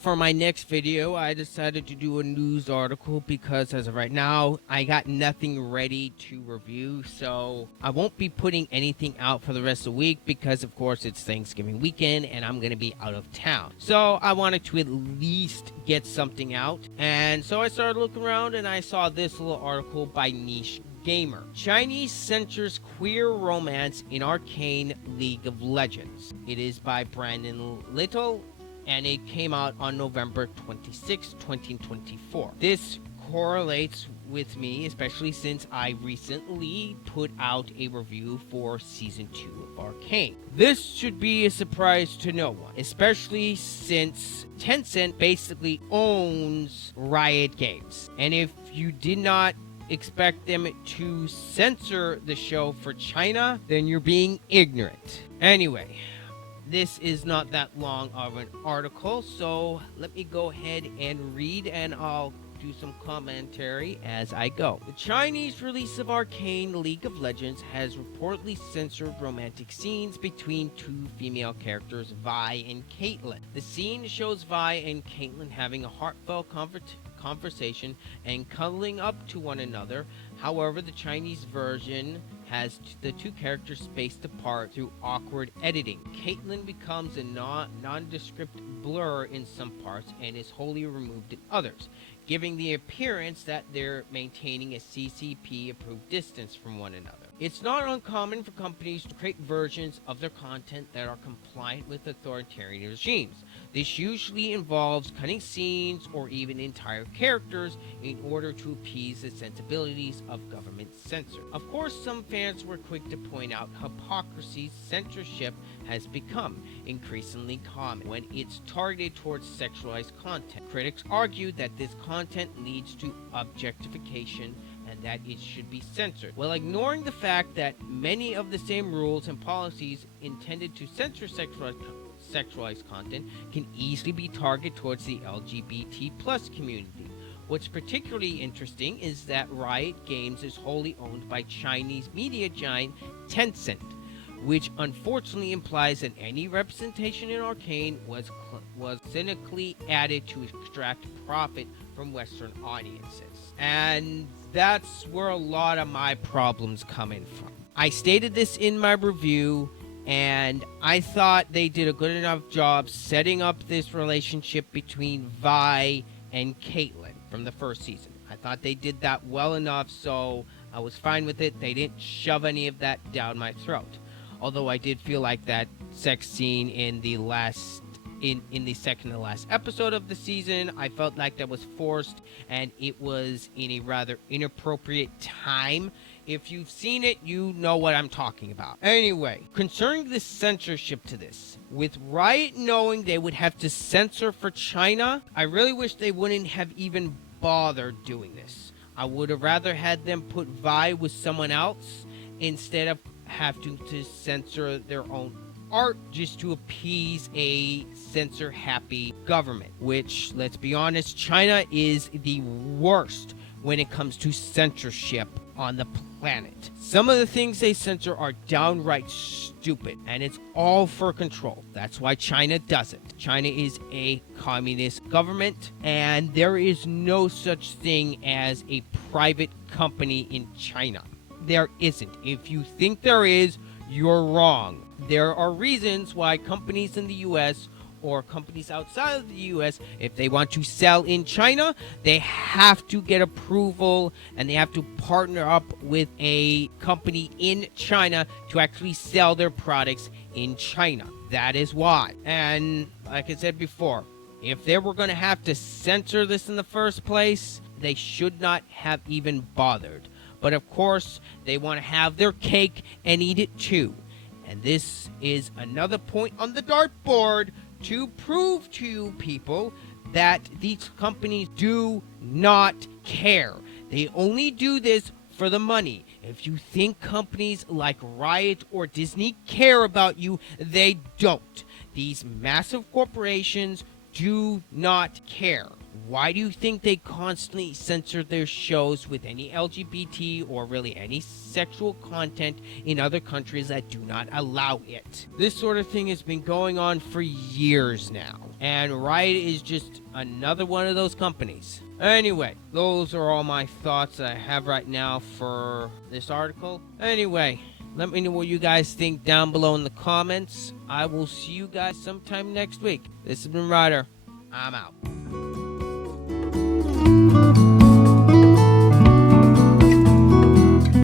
for my next video, I decided to do a news article because as of right now, I got nothing ready to review. So I won't be putting anything out for the rest of the week because, of course, it's Thanksgiving weekend and I'm going to be out of town. So I wanted to at least get something out. And so I started looking around and I saw this little article by Niche Gamer. Chinese censors queer romance in arcane League of Legends. It is by Brandon Little and it came out on November 26, 2024. This correlates with me, especially since I recently put out a review for Season 2 of Arcane. This should be a surprise to no one, especially since Tencent basically owns Riot Games. And if you did not expect them to censor the show for China, then you're being ignorant. Anyway, this is not that long of an article, so let me go ahead and read and I'll do some commentary as I go. The Chinese release of Arcane League of Legends has reportedly censored romantic scenes between two female characters, Vi and Caitlyn. The scene shows Vi and Caitlyn having a heartfelt conversation and cuddling up to one another. However, the Chinese version has the two characters spaced apart through awkward editing. Caitlyn becomes a nondescript blur in some parts and is wholly removed in others, giving the appearance that they're maintaining a CCP-approved distance from one another. It's not uncommon for companies to create versions of their content that are compliant with authoritarian regimes. This usually involves cutting scenes or even entire characters in order to appease the sensibilities of government censors. Of course, some fans were quick to point out hypocrisy censorship has become increasingly common when it's targeted towards sexualized content. Critics argue that this content leads to objectification and that it should be censored, while ignoring the fact that many of the same rules and policies intended to censor sexualized content can easily be targeted towards the LGBT plus community. What's particularly interesting is that Riot Games is wholly owned by Chinese media giant Tencent, which unfortunately implies that any representation in Arcane was cynically added to extract profit from Western audiences. And that's where a lot of my problems come in from. I stated this in my review, and I thought they did a good enough job setting up this relationship between Vi and Caitlyn from the first season. I thought they did that well enough, so I was fine with it. They didn't shove any of that down my throat. Although I did feel like that sex scene in the second to last episode of the season, I felt like that was forced and it was in a rather inappropriate time. If you've seen it, you know what I'm talking about. Anyway, concerning the censorship to this, with Riot knowing they would have to censor for China, I really wish they wouldn't have even bothered doing this. I would have rather had them put Vi with someone else instead of have to censor their own art just to appease a censor-happy government, which, let's be honest, China is the worst when it comes to censorship on the planet. Some of the things they censor are downright stupid, and it's all for control. That's why China does it. China is a communist government, and there is no such thing as a private company in China. There isn't. If you think there is, you're wrong. There are reasons why companies in the U.S. or companies outside of the U.S., if they want to sell in China, they have to get approval and they have to partner up with a company in China to actually sell their products in China. That is why. And like I said before, if they were going to have to censor this in the first place, they should not have even bothered. But of course, they want to have their cake and eat it too. And this is another point on the dartboard to prove to you people that these companies do not care. They only do this for the money. If you think companies like Riot or Disney care about you, they don't. These massive corporations do not care. Why do you think they constantly censor their shows with any LGBT or really any sexual content in other countries that do not allow it? This sort of thing has been going on for years now, and Riot is just another one of those companies. Anyway, those are all my thoughts that I have right now for this article. Anyway, let me know what you guys think down below in the comments. I will see you guys sometime next week. This has been Ryder. I'm out.